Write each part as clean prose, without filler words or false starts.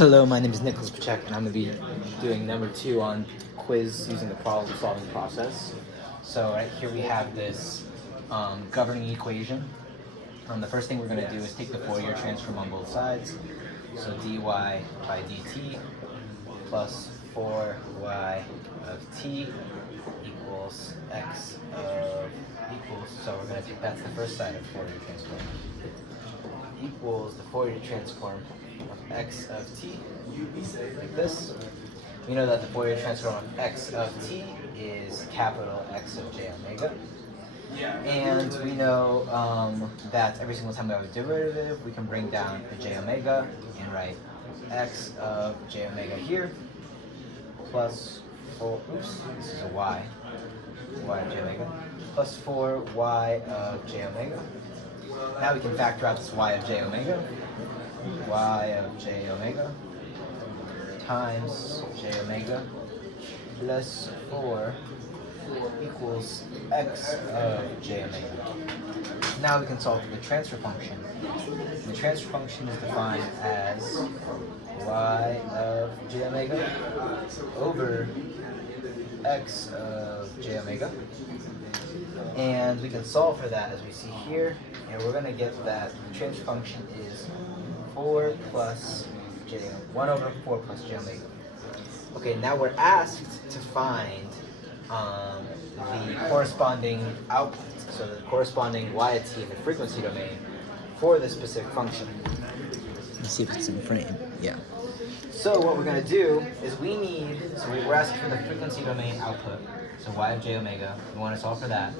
Hello, my name is Nicholas Pachek, and I'm going to be doing number 2 on quiz using the problem-solving process. So right here we have this governing equation. The first thing we're going to do is take the Fourier transform on both sides. So dy by dt plus 4y of t equals x of equals, so we're going to take, that's the first side of Fourier transform, equals the Fourier transform of x of t, like this. We know that the Fourier transform of x of t is capital X of j omega. And we know that every single time we have a derivative, we can bring down a j omega and write x of j omega here plus 4, oops, this is a y of j omega, plus 4y of j omega. Now we can factor out this y of j omega times j omega plus 4 equals x of j omega. Now we can solve for the transfer function. The transfer function is defined as y of j omega over x of j omega. And we can solve for that as we see here, and we're going to get that the transfer function is 4 plus j, 1 over 4 plus j omega. Okay, now we're asked to find the corresponding output, so the corresponding y of t in the frequency domain for this specific function. Let's see if it's in frame. Yeah. So what we're going to do is we're asking for the frequency domain output, so y of j omega, we want to solve for that,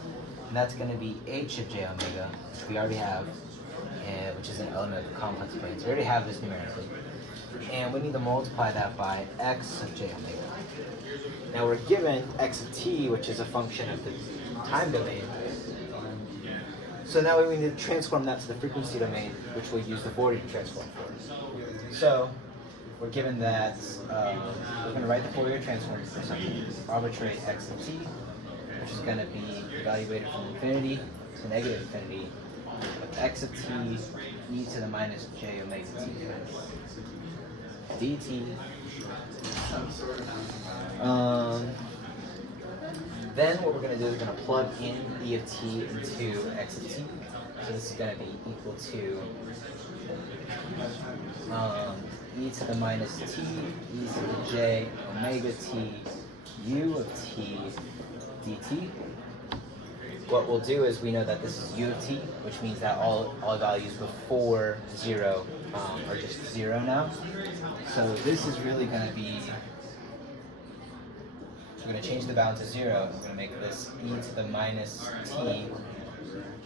and that's going to be h of j omega, which we already have, which is an element of the complex plane, so we already have this numerically. And we need to multiply that by x of j omega. Now we're given x of t, which is a function of the time domain. So now we need to transform that to the frequency domain, which we'll use the Fourier transform for. So we're given that we're going to write the Fourier transform for some arbitrary x of t, which is going to be evaluated from infinity to negative infinity of x of t e to the minus j omega t dt. Then what we're going to do is we're going to plug in e of t into x of t. So this is going to be equal to e to the minus t, e to the j omega t, u of t dt. What we'll do is we know that this is u of t, which means that all values before 0 are just 0 now. So this is really going to be, we're going to change the bound to 0. We're going to make this e to the minus t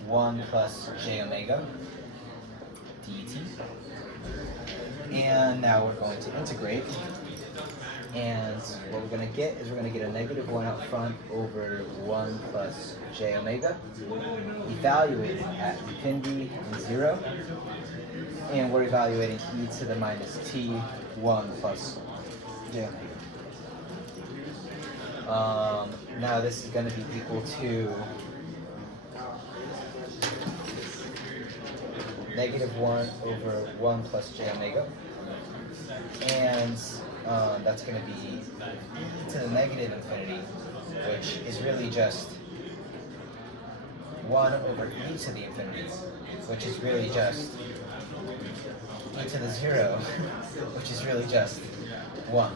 1 plus j omega dt. And now we're going to integrate. And what we're going to get is we're going to get a negative 1 up front over 1 plus j omega, evaluated at infinity and 0. And we're evaluating e to the minus t 1 plus j omega. Now this is going to be equal to negative 1 over 1 plus j omega. And that's going to be e to the negative infinity, which is really just 1 over e to the infinity, which is really just e to the 0, which is really just 1.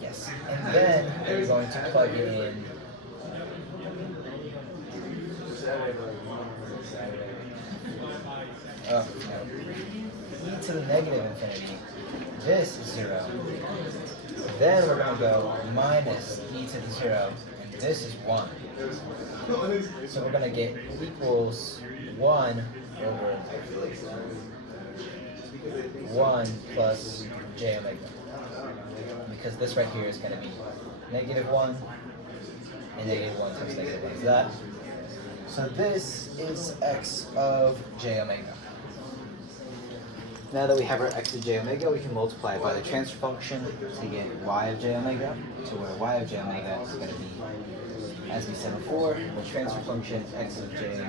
Yes, and then we're going to plug in e to the negative infinity. This is 0. Then we're going to go minus e to the 0, and this is 1. So we're going to get equals 1 over 1 plus j omega. Because this right here is going to be negative 1, and negative 1 times negative 1 is that. So this is x of j omega. Now that we have our x of j omega, we can multiply it by the transfer function to get y of j omega, to where y of j omega is going to be as we said before, the transfer function x of j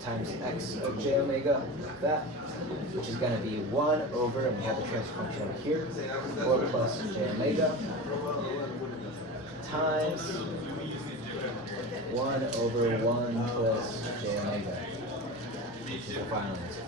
times x of j omega, that, which is going to be 1 over, and we have the transfer function over here, 4 plus j omega times 1 over 1 plus j omega, which is the final answer.